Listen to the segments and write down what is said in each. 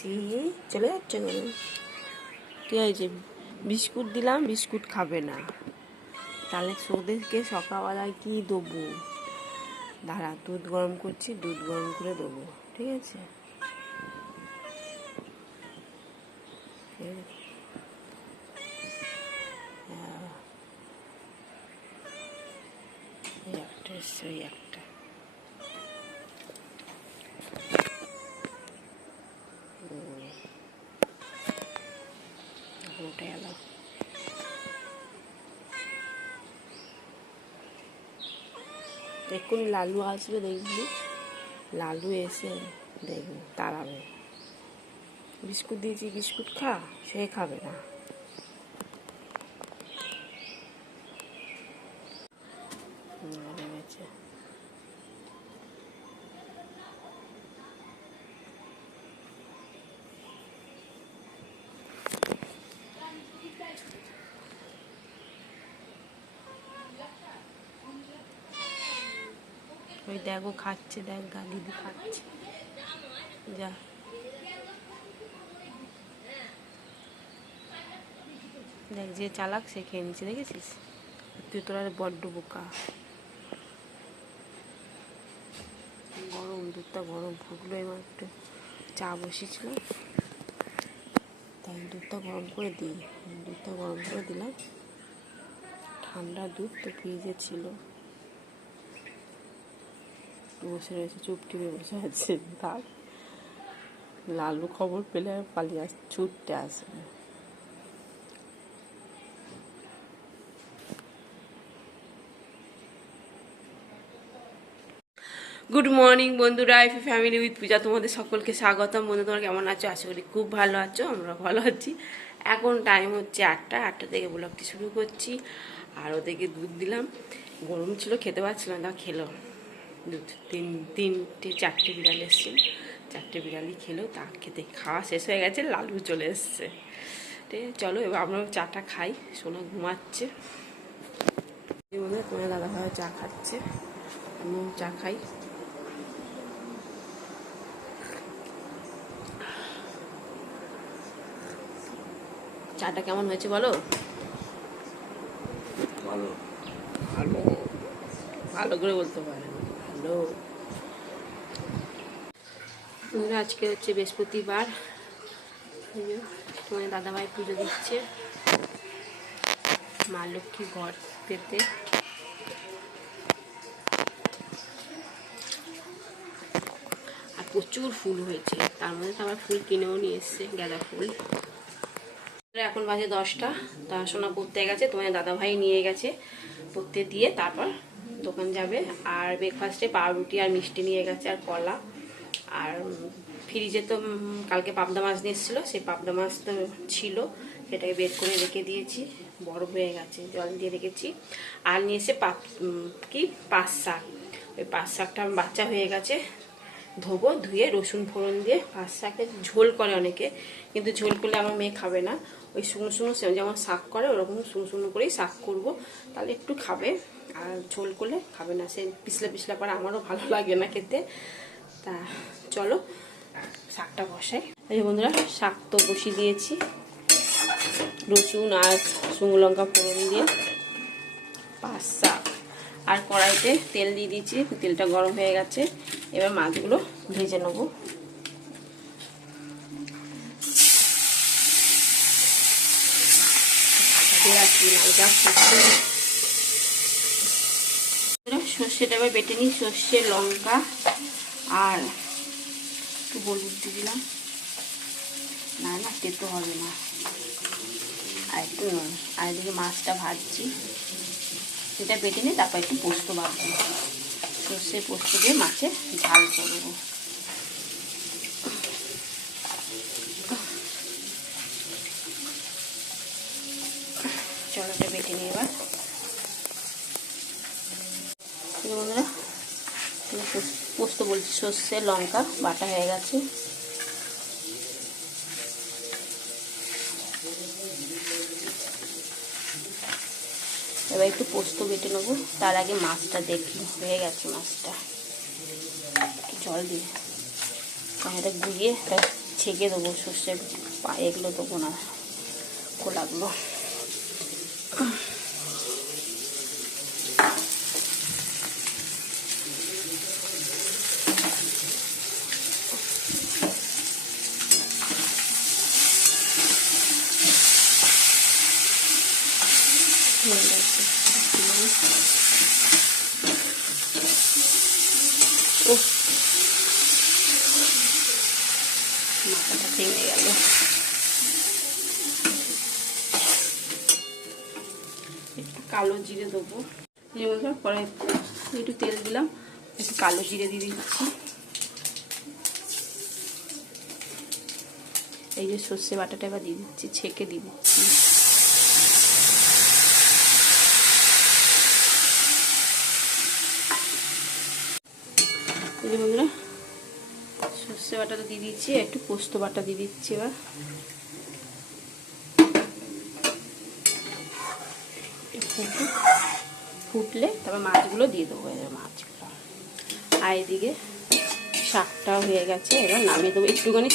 মাসি চলে যাচ্ছে কেন? কি হয়েছে? বিস্কুট দিলাম, বিস্কুট খাবে না। তাহলে ওদেরকে সকালবেলায় কি দেবো? দাঁড়া, দুধ গরম করছি, দুধ গরম করে দেবো, ঠিক আছে? একটা একটা উঠে গেল। এক্ষুনি লালু আসবে, দেখবি লালু এসে দেখবি তাড়াবে। বিস্কুট দিয়েছি, বিস্কুট খা, সে খাবে না। ওই দেখো খাচ্ছে, দেখ গা দিদি খাচ্ছে, যা। দেখ যে চালাক সে খেয়ে নিচ্ছে, দেখেছিস? তুই তোরা বড্ড বোকা। গরম দুধটা গরম ফুটলো, এবার একটু চা বসিয়েছিল, তাই দুধটা গরম করে দিই। দুধটা গরম করে দিলাম, ঠান্ডা দুধ তো ফ্রিজে ছিল। বসে রয়েছে, চুপটিপে বসে আছে। তার লালু খবর পেলে পালিয়ে ছুটতে আসবে। গুড মর্নিং বন্ধুরা, এফি ফ্যামিলি উইথ পূজা তোমাদের সকলকে স্বাগতম। বন্ধু তোমরা কেমন আছো? আশা করি খুব ভালো আছো, আমরা ভালো আছি। এখন টাইম হচ্ছে 8টা থেকে ব্লগটি শুরু করছি। আর ওদেরকে দুধ দিলাম, গরম ছিল, খেতে পারছিলাম না, খেলো দুধ। চারটে বিড়াল এসেছিল, চারটে বিড়ালই খেলো। তা খাওয়া শেষ হয়ে গেছে, লালু চলে এসছে। ঠিক আছে, চলো এবার আমরা চাটা খাই। সোনা ঘুমাচ্ছে, তোমার দাদাভাই চা খাচ্ছে, আমিও চা খাই। চাটা কেমন হয়েছে বলো? ভালো ভালো ভালো করে বলতে পারে ভালো। আজকে হচ্ছে বৃহস্পতিবার, তোমার দাদাভাই পুজো দিচ্ছে মা লক্ষ্মী ঘর পেতে। আর প্রচুর ফুল হয়েছে, তার মধ্যে তো আবার ফুল কিনেও নিয়ে এসছে, গাঁদা ফুল। এখন বাজে 10টা, তা সোনা পড়তে গেছে, তোমার দাদাভাই নিয়ে গেছে পড়তে দিয়ে, তারপর দোকান যাবে। আর ব্রেকফাস্টে পাউরুটি আর মিষ্টি নিয়ে গেছে, আর কলা। আর ফ্রিজে তো কালকে পাবদা মাছ নিয়ে এসেছিলো, সেই পাবদা মাছ তো ছিল, সেটাকে বের করে রেখে দিয়েছি, বড় হয়ে গেছে, জল দিয়ে রেখেছি। আর নিয়ে এসে পাঁচ শাক, ওই পাঁচ শাকটা বাচ্চা হয়ে গেছে, ধোবো, ধুয়ে রসুন ফোড়ন দিয়ে। পাঁচ শাকের ঝোল করে অনেকে, কিন্তু ঝোল করলে আমার মেয়ে খাবে না। ওই শুকনো শুকনো যেমন শাক করে ওরকম শুকনো শুকনো করেই শাক করবো, তাহলে একটু খাবে। আর ঝোল করলে খাবে না, সে পিছলা পিছলা করে, আমারও ভালো লাগে না খেতে। তা চলো শাকটা বসাই। এই বন্ধুরা, শাক তো বসিয়ে দিয়েছি, রসুন আর শুকনো লঙ্কা ফোড়ন দিয়ে পাঁচ শাক। আর কড়াইতে তেল দিয়ে দিয়েছি, তেলটা গরম হয়ে গেছে। এবার মাছগুলো ভেজে নেব। সর্ষেটা এবার বেটে নিই, সর্ষে লঙ্কা আর একটু হলুদ দিয়ে দিলাম, না না তেতো হবে না, আর একটু নুন। আর এদিকে মাছটা ভাজছি, সেটা বেটে নিই, তারপর একটু পোস্ত বাটবো, সর্ষে পোস্ত দিয়ে মাছে ঝাল করবো। চলো এটা বেটে নিই এবার। বন্ধুরা, পোস্ত বলছি, সর্ষে লঙ্কা বাটা হয়ে গেছে। এবার একটু পোস্ত বেটে নেবো, তার আগে মাছটা দেখি হয়ে গেছে। মাছটা একটু জল দিয়ে এটা গুলিয়ে ছেঁকে দেবো, সর্ষে পায়ে এগুলো দেবো না, খোলাগুলো। মাথাটা ভেঙে গেল। একটু কালো জিরে দেবো, কড়াই একটু তেল দিলাম, একটু কালো জিরে দিয়ে দিচ্ছি। এই যে সর্ষে বাটাটা এবার দিয়ে দিচ্ছি, ছেঁকে দিয়ে দিচ্ছি। এই যে বন্ধুরা সর্ষে বাটাটা দিয়ে দিচ্ছি, একটু পোস্ত বাটা দিয়ে দিচ্ছি। এবার ফুটলে তারপর মাছগুলো দিয়ে দেবো, মাছগুলো। আর এদিকে শাকটাও হয়ে গেছে, এবার নামিয়ে দেবো। একটুখানি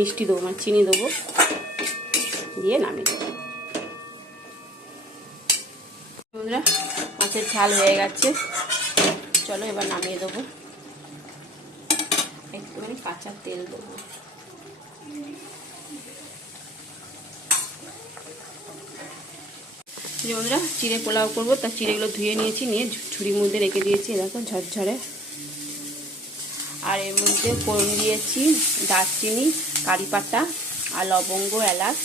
মিষ্টি দেবো, মানে চিনি দেবো, দিয়ে নামিয়ে দেবো। বন্ধুরা মাছের ঝাল হয়ে গেছে, চলো এবার নামিয়ে দেবো। একটুখানি কাঁচা তেল দেবো। বন্ধুরা চিড়ে পোলাও করবো, তার চিড়েগুলো ধুয়ে নিয়েছি, নিয়ে ঝুড়ির মধ্যে রেখে দিয়েছি, দেখো ঝরঝরে। আর এর মধ্যে ফোড়ন দিয়েছি দারচিনি, কারি পাতা আর লবঙ্গ, এলাচ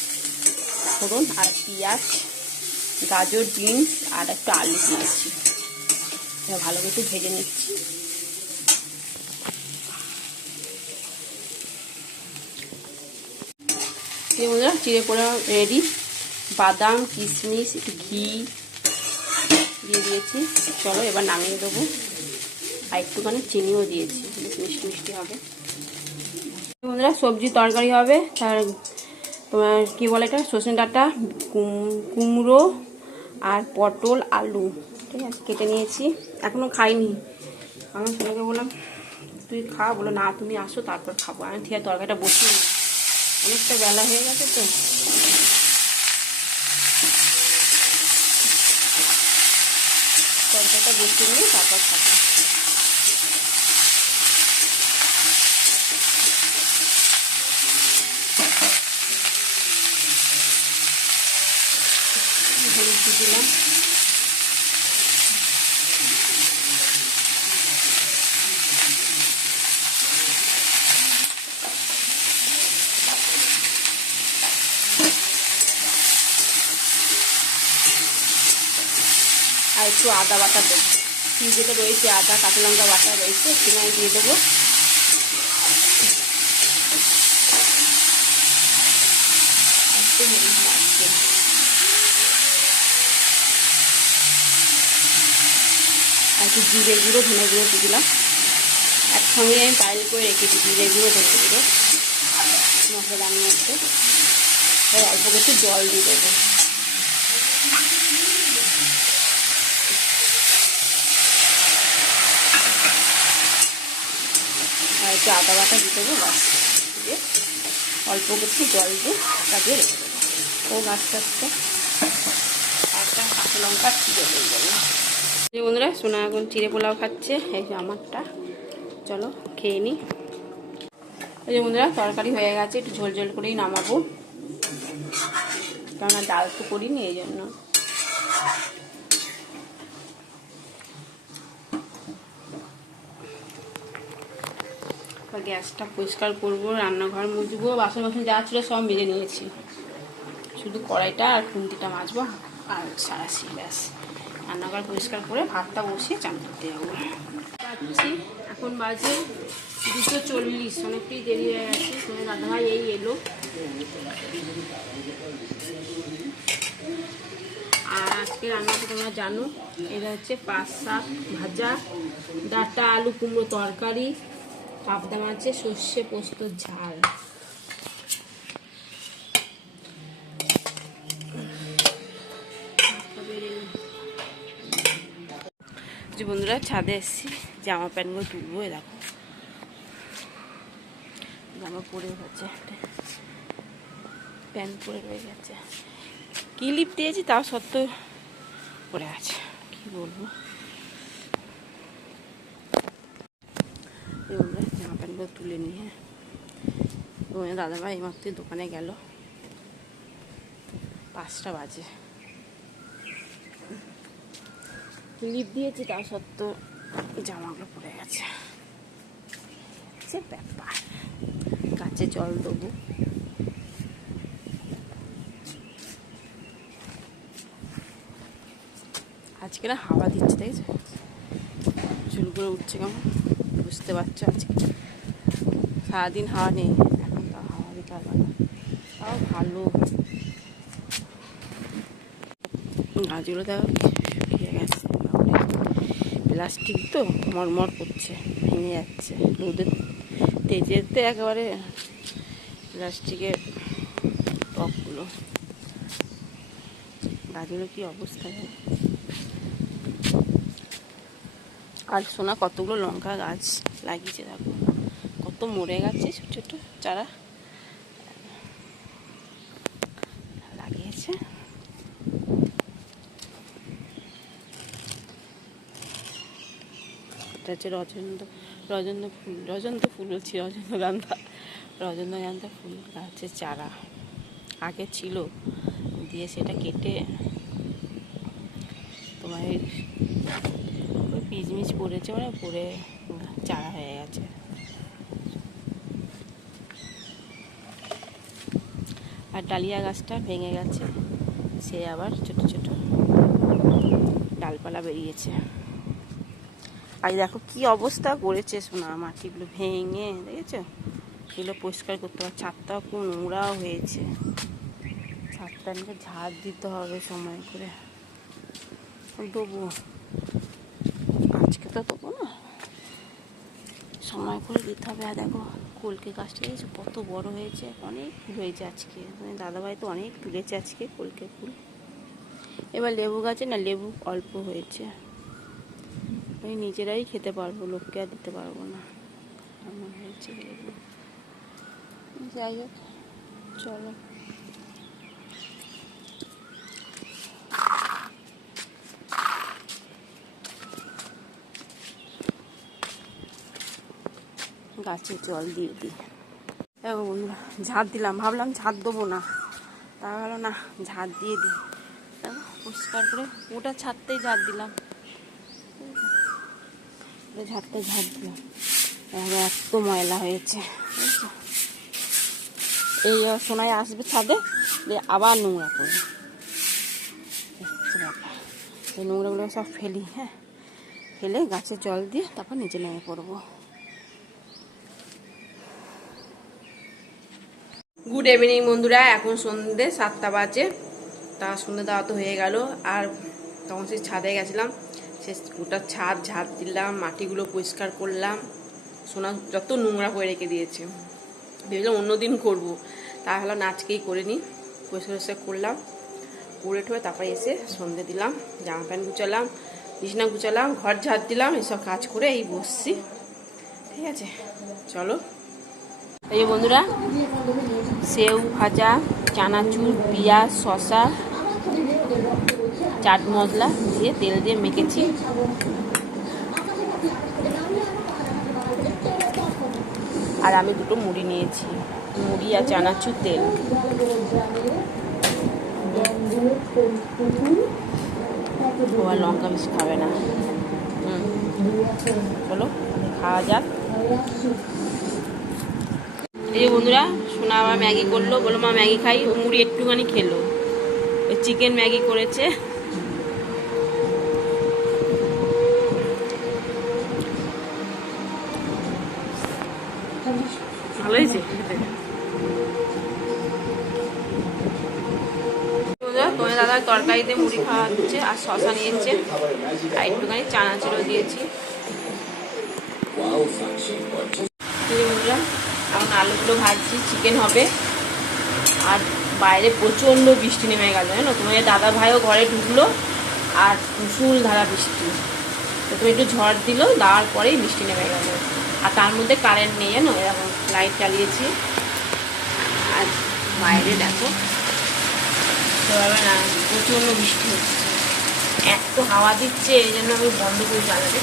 ফোড়ন, আর পেঁয়াজ, গাজর, বিনস আর একটু আলু দিয়েছি। ভালো করে একটু ভেজে নিচ্ছি। বন্ধুরা চিড়ে পোলাও রেডি। বাদাম, কিশমিশ, একটু ঘি দিয়ে দিয়েছি, চলো এবার নামিয়ে দেবো। আর একটুখানি চিনিও দিয়েছি, বেশ মিষ্টি মিষ্টি হবে। বন্ধুরা সবজি তরকারি হবে, তার তোমার কী বলে এটা, সজনে ডাঁটা, কুমড়ো আর পটল, আলু, ঠিক আছে কেটে নিয়েছি। এখনও খাইনি, আমি সোনাকে বললাম তুই খা, বলো না তুমি আসো তারপর খাবো। আমি ঠিক আছে তরকারিটা বসিয়ে নিই, অনেকটা বেলা হয়ে গেছে তো। তরকারিটা বসিয়ে নিয়ে তারপর খাবো। হলুদ দিয়ে দিলাম, আর একটু আদা বাটা দেবো, ফ্রিজে রয়েছে আদা, কাঁচা লঙ্কা বাটা রয়েছে, সেখানে দিয়ে দেবো। আর একটু জিরে গুঁড়ো, ধনে গুঁড়ো দিয়ে দিলাম। একসঙ্গে আমি পাইল করে রেখেছি জিরে গুঁড়ো, ধনে গুঁড়ো, মশলা দামি আছে। অল্প একটু জল দিয়ে দেবো। আর একটু আদা বাটা দিয়ে দেবো, বাস দিয়ে অল্প একটু জল দিয়ে ঢাকা দিয়ে রেখে দেবো। ও আস্তে আস্তে একটা কাঁচা লঙ্কা চিড়ে হয়ে যাবে। বন্ধুরা সোনা এখন চিড়ে পোলাও খাচ্ছে, এই যে আমারটা, চলো খেয়ে নিই। এই যে বন্ধুরা তরকারি হয়ে গেছে, একটু ঝোল ঝোল করেই নামাবো, কেননা ডাল তো করিনি এই জন্য। গ্যাসটা পরিষ্কার করবো, রান্নাঘর মুছবো, বাসন বাসন যা ছিল সব মেজে নিয়েছি, শুধু কড়াইটা আর খুন্তিটা মাজবো আর সারাশি, ব্যাস। রান্নাঘর পরিষ্কার করে ভাতটা বসিয়ে চান করতে যাবো। যাচ্ছি, এখন বাজে 2:40, অনেকটাই দেরি হয়ে গেছে। তোমার দাদাভাই এই এলো। আর আজকে রান্নাটা তোমরা জানো, এটা হচ্ছে পাঁচ শাক ভাজা, ডাঁটা আলু কুমড়ো তরকারি, পাবদা মাছের সর্ষে পোস্ত ঝাল। বন্ধুরা ছাদে এসেছি, জামা প্যান্টগুলো তুলবো, দেখো জামা পরে গেছে, প্যান্ট পরে রয়ে গেছে, ক্লিপ দিয়েছি তাও সত্ত্বেও পরে আছে, কি বলবো। জামা প্যান্টগুলো তুলে নিয়ে তোমার দাদাভাই এইমাত্র দোকানে গেল, 5টা বাজে, ক্লিপ দিয়েছি তাও সত্ত্বেও জামাগুলো পরে গেছে, ব্যাপার। গাছে জল দেবো, আজকে না হাওয়া দিচ্ছে, দেখেছো চুলগুলো উঠছে কেমন, বুঝতে পারছো। আজকে সারাদিন হাওয়া নেই, এখন তো হাওয়া দিতে হবে না, তাও ভালো। গাছগুলো দেখো শুকিয়ে গেছে, প্লাস্টিক তো মরমর করছে, ভেঙে যাচ্ছে রোদে তেজেতে, একেবারে প্লাস্টিকের টপগুলো, গাছগুলো কি অবস্থা। আর সোনা কতগুলো লঙ্কা গাছ লাগিয়েছে, দেখো কত মরে গেছে, ছোট ছোট চারা লাগিয়েছে। এটা হচ্ছে রজনীগন্ধা ফুল বলছি, রজনীগন্ধা ফুল গাছের চারা আগে ছিল, দিয়ে সেটা কেটে তোমার ওই পিচমিচ পড়েছে, মানে পড়ে চারা হয়ে গেছে। আর ডালিয়া গাছটা ভেঙে গেছে, সে আবার ছোট ছোট ডালপালা বেরিয়েছে। আর দেখো কি অবস্থা করেছে সোনা, মাটিগুলো ভেঙে, দেখেছো, এগুলো পরিষ্কার করতে হবে। ছাদটাও খুব নোংরাও হয়েছে, ছাদটা নিয়ে ঝাড় দিতে হবে সময় করে, দেবো আজকে তো দেবো না, সময় করে দিতে হবে। আর দেখো কলকে গাছটা দেখেছো কত বড় হয়েছে, অনেক ফুল হয়েছে আজকে, মানে দাদাভাই তো অনেক তুলেছে আজকে কলকে ফুল। এবার লেবু গাছে না লেবু অল্প হয়েছে, আমি নিজেরাই খেতে পারবো, লোককে আর দিতে পারবো না, এমন হয়েছে লেবু। যাই হোক চলো, গাছে জল দিয়ে দিই। দেখো বন্ধুরা ঝাড় দিলাম, ভাবলাম ঝাড় দেবো না, তা হলো না, ঝাড় দিয়ে দিই। দেখো পরিষ্কার করে ওটা ছাড়তেই ঝাড় দিলাম, ঝাড় দিলাম, এত ময়লা হয়েছে, বুঝছো। এই সোনায় আসবে ছাদে, আবার নোংরা করবে, এই নোংরাগুলো সব ফেলি, হ্যাঁ ফেলে গাছে জল দিয়ে তারপর নিচে নেমে পড়বো। গুড ইভিনিং বন্ধুরা, এখন সন্ধ্যে 7টা বাজে, তা সন্ধ্যে দেওয়া তো হয়ে গেল। আর তখন সেই ছাদে গেছিলাম, সে গোটা ছাদ ঝাড় দিলাম, মাটিগুলো পরিষ্কার করলাম, সোনা যত নোংরা করে রেখে দিয়েছে, ভেবেছিলাম অন্যদিন করবো, তা হলো আজকেই করে নিই, পরিষ্কার করলাম, করে ঠোয়ে তারপরে এসে সন্ধ্যে দিলাম, জামা প্যান্ট গুছালাম, বিছানা গুছালাম, ঘর ঝাড় দিলাম, এসব কাজ করে এই বসছি। ঠিক আছে চলো। এই বন্ধুরা সেউ ভাজা, চানাচুর, পেঁয়াজ, শসা, চাট মশলা দিয়ে তেল দিয়ে মেখেছি, আর আমি দুটো মুড়ি নিয়েছি, মুড়ি আর চানাচুর তেল। ও আর লঙ্কা বেশি খাবে না, চলো খাওয়া যাক। এই বন্ধুরা সোনা আবার ম্যাগি করলো, বললো মা ম্যাগি খাই, ও মুড়ি একটুখানি খেলো, ওই চিকেন ম্যাগি করেছে, ভালো হয়েছে। তোমার দাদা তরকারিতে মুড়ি খাওয়া হচ্ছে, আর শশা নিয়েছে, আর একটুখানি চানাচুরও দিয়েছি। এখন আলুগুলো ভাজছি, চিকেন হবে। আর বাইরে প্রচণ্ড বৃষ্টি নেমে গেল, জানো, তোমার দাদা ভাইও ঘরে ঢুকলো, আর মুষলধারা বৃষ্টি, তো তুমি একটু ঝড় দিল, দেওয়ার পরেই বৃষ্টি নেমে গেল। আর তার মধ্যে কারেন্ট নেই জানো, এরকম লাইট চালিয়েছি। আর বাইরে দেখো না, প্রচণ্ড বৃষ্টি হচ্ছে, এত হাওয়া দিচ্ছে, এই জন্য আমি বন্ধ করে চালাতে,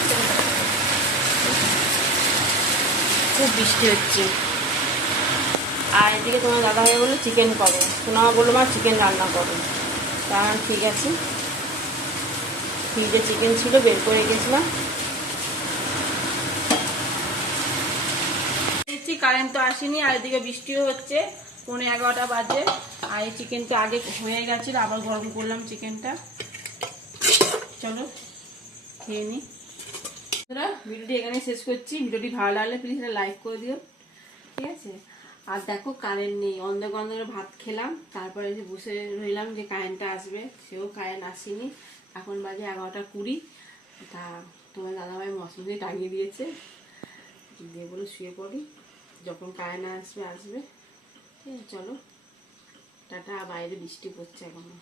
খুব বৃষ্টি হচ্ছে। আর এদিকে তোমার দাদাভাই বললো চিকেন করো, সোনামা বললো মা চিকেন রান্না করো। তা ঠিক আছে, ফ্রিজে চিকেন ছিল বের করে গেছিলাম। কারেন্ট তো আসেনি, আর এদিকে বৃষ্টিও হচ্ছে, 11:15 বাজে। আর এই চিকেনটা আগে হয়ে গেছিল, আবার গরম করলাম চিকেনটা। চলো খেয়ে নিই। ভিডিওটি এখানে শেষ করছি। ভিডিওটি ভালো লাগলে প্লিজ লাইক করে দিও, ঠিক আছে। আর দেখো কারেন্ট নেই, অন্ধকার অন্ধকারে ভাত খেলাম, তারপরে এসে বসে রইলাম যে কারেন্টটা আসবে, সেও কারেন্ট আসেনি। এখন বাজে 11:20। তা তোমার দাদাভাই মশলা টাঙিয়ে দিয়েছে, দিয়ে বলে শুয়ে পড়ি, যখন কারেন্ট আসবে আসবে। ঠিক আছে, চলো টাটা। বাইরে বৃষ্টি পড়ছে এখনো।